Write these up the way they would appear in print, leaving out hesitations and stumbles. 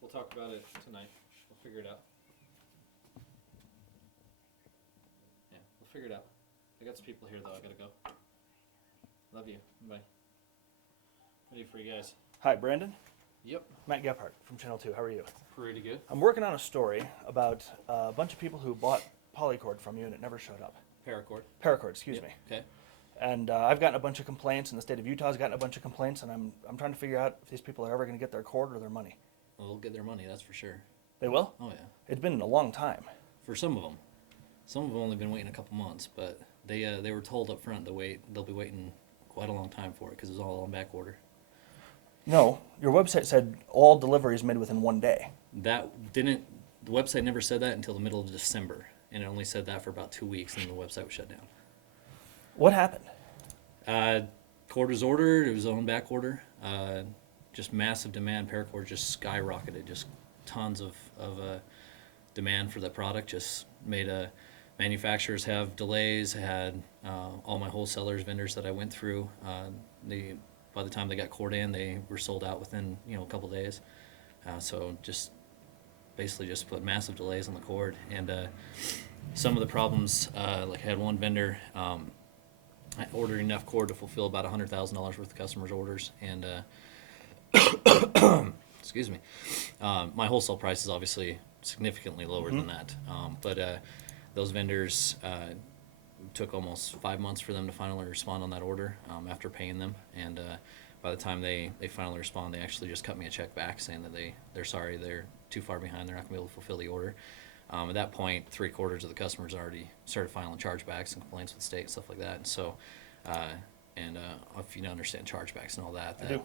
We'll talk about it tonight. We'll figure it out. Yeah, we'll figure it out. I got some people here though. I gotta go. Love you. Bye. Ready for you guys? Hi, Brandon. Yep. Matt Gephardt from Channel 2. How are you? Pretty good. I'm working on a story about a bunch of people who bought polycord from you and it never showed up. Paracord. Paracord, excuse Yep. me. Okay. And I've gotten a bunch of complaints, and the state of Utah's gotten a bunch of complaints, and I'm trying to figure out if these people are ever going to get their cord or their money. Well, they'll get their money, that's for sure. They will? Oh yeah. It's been a long time. For some of them. Some have only been waiting a couple months, but they were told up front to wait. They'll be waiting quite a long time for it because it's all on back order. No, your website said all deliveries made within 1 day. That didn't. The website never said that until the middle of December, and it only said that for about 2 weeks, and then the website was shut down. What happened? Cord was ordered. It was on back order. Just massive demand. Paracord just skyrocketed. Just tons of demand for the product. Just made manufacturers have delays. Had all my wholesalers, vendors that I went through. By the time they got cord in, they were sold out within a couple days. So just basically just put massive delays on the cord. And some of the problems, like I had one vendor. I ordered enough cord to fulfill about $100,000 worth of customers' orders, and excuse me, my wholesale price is obviously significantly lower than that. But those vendors took almost 5 months for them to finally respond on that order after paying them, and by the time they finally respond, they actually just cut me a check back saying that they're sorry, they're too far behind, they're not going to be able to fulfill the order. At that point, 3/4 of the customers already started filing chargebacks and complaints with the state and stuff like that. And so, if you don't understand chargebacks and all that, I do.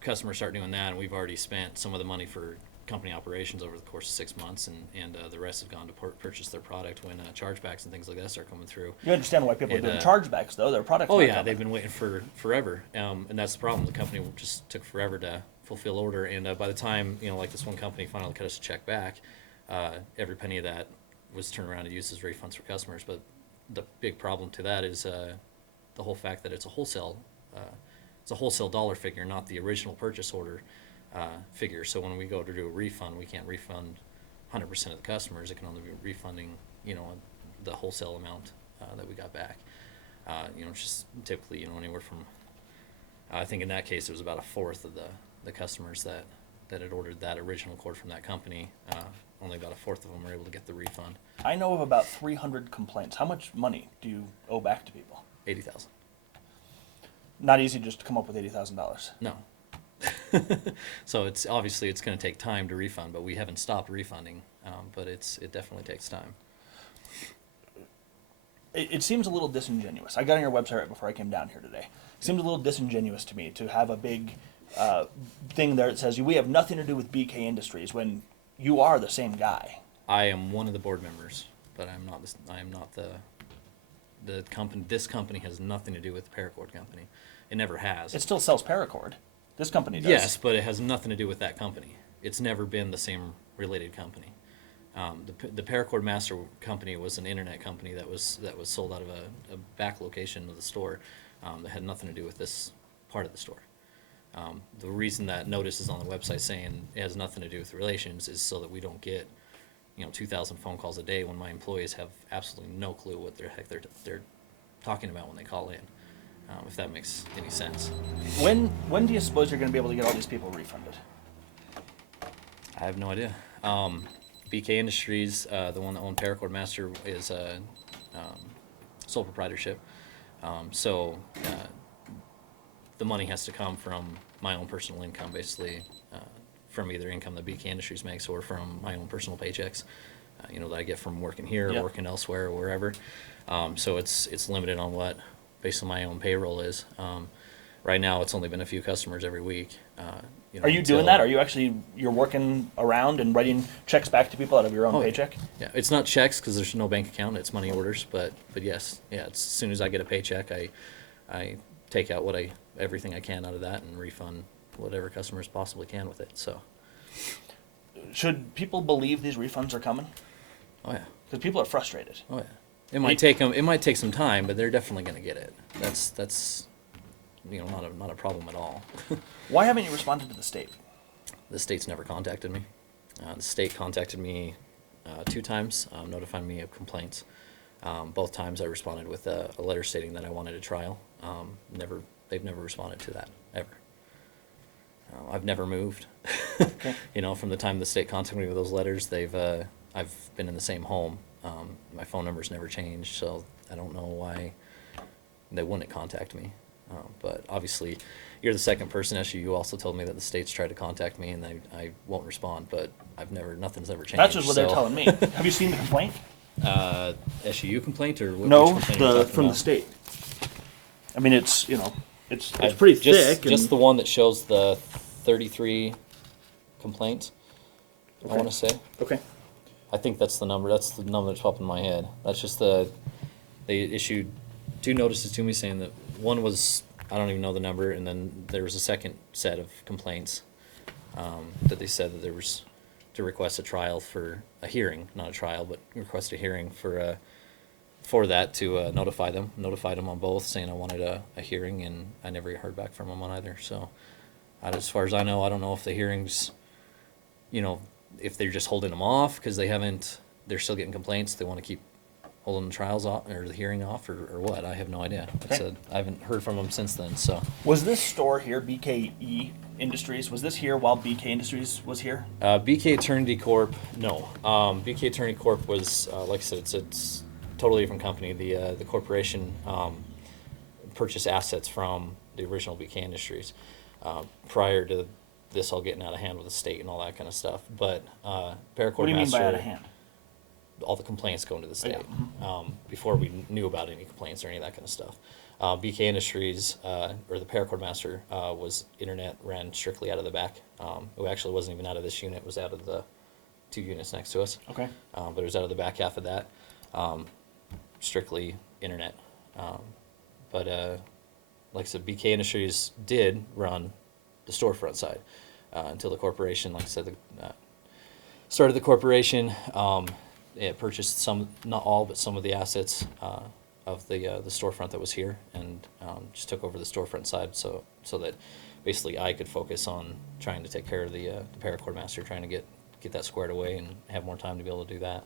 Customers start doing that, and we've already spent some of the money for company operations over the course of 6 months, and the rest have gone to purchase their product when chargebacks and things like that start coming through. You understand why people are doing chargebacks, though? Their products. Oh yeah, they've been waiting for forever, and that's the problem. The company just took forever to fulfill order, and by the time like this one company finally cut us a check back. Every penny of that was turned around and used as refunds for customers. But the big problem to that is the whole fact that it's a wholesale dollar figure, not the original purchase order figure. So when we go to do a refund, we can't refund 100% of the customers. It can only be refunding, the wholesale amount that we got back. Just typically, anywhere from, I think in that case it was about 1/4 of the customers that had ordered that original cord from that company. Only about 1/4 of them were able to get the refund. I know of about 300 complaints. How much money do you owe back to people? $80,000. Not easy just to come up with $80,000. No. So it's going to take time to refund, but we haven't stopped refunding. But it definitely takes time. It seems a little disingenuous. I got on your website right before I came down here today. It seems a little disingenuous to me to have a big thing there that says we have nothing to do with BK Industries when you are the same guy. I am one of the board members, but I'm not. I am not the company. This company has nothing to do with the Paracord company. It never has. It still sells paracord. This company does. Yes, but it has nothing to do with that company. It's never been the same related company. The Paracord Master company was an internet company that was sold out of a back location of the store that had nothing to do with this part of the store. The reason that notice is on the website saying it has nothing to do with relations is so that we don't get 2,000 phone calls a day when my employees have absolutely no clue what the heck they're talking about when they call in, if that makes any sense. When do you suppose you're going to be able to get all these people refunded? I have no idea. BK Industries, the one that owned Paracord Master, is a sole proprietorship. So the money has to come from my own personal income, basically, from either income that BK Industries makes or from my own personal paychecks, that I get from working here or working elsewhere or wherever. So it's limited on what, based on my own payroll is. Right now, it's only been a few customers every week. Are you doing that? Are you you're working around and writing checks back to people out of your own paycheck? Yeah, it's not checks because there's no bank account. It's money orders. But yes, as soon as I get a paycheck, I take out everything I can out of that and refund whatever customers possibly can with it. So, should people believe these refunds are coming? Oh yeah, because people are frustrated. Oh yeah, it might take them. It might take some time, but they're definitely going to get it. That's not a problem at all. Why haven't you responded to the state? the state's never contacted me. The state contacted me 2 times, notifying me of complaints. Both times I responded with a letter stating that I wanted a trial. They've never responded to that, ever. I've never moved. Okay. You know, from the time the state contacted me with those letters, I've been in the same home. My phone number's never changed, so I don't know why they wouldn't contact me. But obviously, you're the second person. Actually, you also told me that the state's tried to contact me, and I won't respond. But nothing's ever changed. That's just what they're telling me. Have you seen the complaint? SUU complaint or which No, complaint are you talking from the about? state. I mean, it's it's pretty thick. Just and the one that shows the 33 complaints. I want to say. Okay. I think that's the number. That's the number that's popping in my head. That's just they issued 2 notices to me saying that one was, I don't even know the number, and then there was a second set of complaints that they said that there was to request a trial for a hearing, not a trial, but request a hearing for that to notify them on both, saying I wanted a hearing, and I never heard back from them on either. So, as far as I know, I don't know if the hearings, you know, if they're just holding them off because they're still getting complaints. They want to keep holding the trials off or the hearing off or what. I have no idea. Like I said, I haven't heard from them since then. So was this store here, BKE Industries? Was this here while BK Industries was here? BK Eternity Corp, no. BK Eternity Corp was, like I said, it's a totally different company. The corporation purchased assets from the original BK Industries prior to this all getting out of hand with the state and all that kind of stuff. But Paracord What do you mean by Master, out of hand? all the complaints going to the state Yeah. before we knew about any complaints or any of that kind of stuff. BK Industries, or the Paracord Master, was internet ran strictly out of the back. It actually wasn't even out of this unit. It was out of the 2 units next to us. Okay. But it was out of the back half of that. Strictly internet. But like I said, BK Industries did run the storefront side until the corporation, like I said, started the corporation. It purchased some, not all, but some of the assets of the storefront that was here, and just took over the storefront side, so that basically I could focus on trying to take care of the Paracord Master, trying to get that squared away and have more time to be able to do that.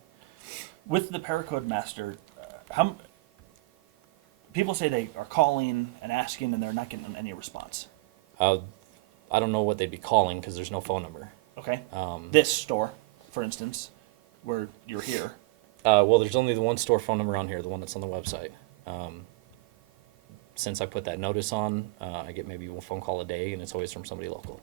With the Paracord Master, how people say they are calling and asking and they're not getting any response. I don't know what they'd be calling because there's no phone number. Okay. This store, for instance, where you're here. Well, there's only the one store phone number on here, the one that's on the website. Since I put that notice on, I get maybe 1 phone call a day, and it's always from somebody local.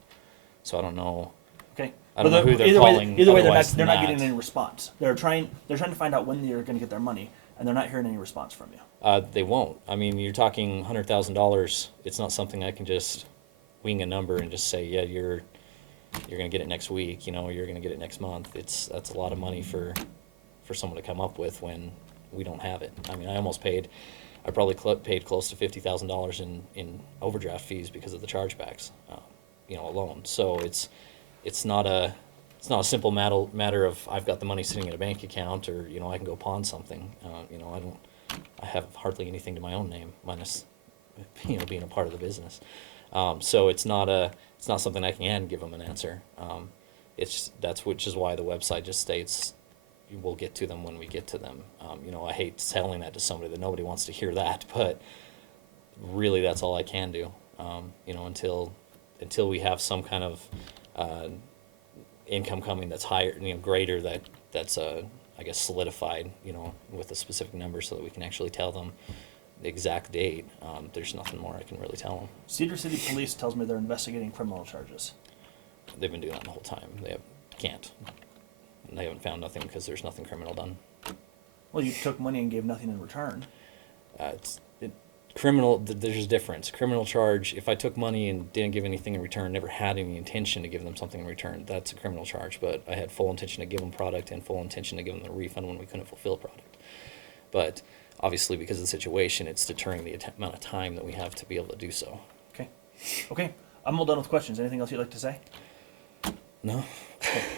So I don't know. Okay. I don't know who they're either calling. Way, either way, otherwise they're than not that. getting any response. They're trying to find out when they're going to get their money, and they're not hearing any response from you. They won't. I mean, you're talking $100,000. It's not something I can just wing a number and just say, yeah, you're going to get it next week. You know, you're going to get it next month. That's a lot of money for someone to come up with when we don't have it. I mean, I probably paid close to $50,000 in overdraft fees because of the chargebacks, alone. So it's not a simple matter of I've got the money sitting in a bank account, or I can go pawn something. I have hardly anything to my own name, minus being a part of the business. So it's not something I can give them an answer. Which is why the website just states we'll get to them when we get to them. I hate telling that to somebody that nobody wants to hear that, but really that's all I can do. Until we have some kind of income coming that's higher, greater, that's I guess solidified, with a specific number, so that we can actually tell them the exact date. There's nothing more I can really tell them. Cedar City Police tells me they're investigating criminal charges. They've been doing that the whole time. Can't. They haven't found nothing because there's nothing criminal done. Well, you took money and gave nothing in return. Criminal, there's a difference. Criminal charge, if I took money and didn't give anything in return, never had any intention to give them something in return, that's a criminal charge. But I had full intention to give them product and full intention to give them the refund when we couldn't fulfill product. But obviously, because of the situation, it's deterring the amount of time that we have to be able to do so. Okay. I'm all done with questions. Anything else you'd like to say? No.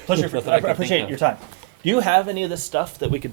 Pleasure. Nothing I I can appreciate think your of. time. Do you have any of this stuff that we could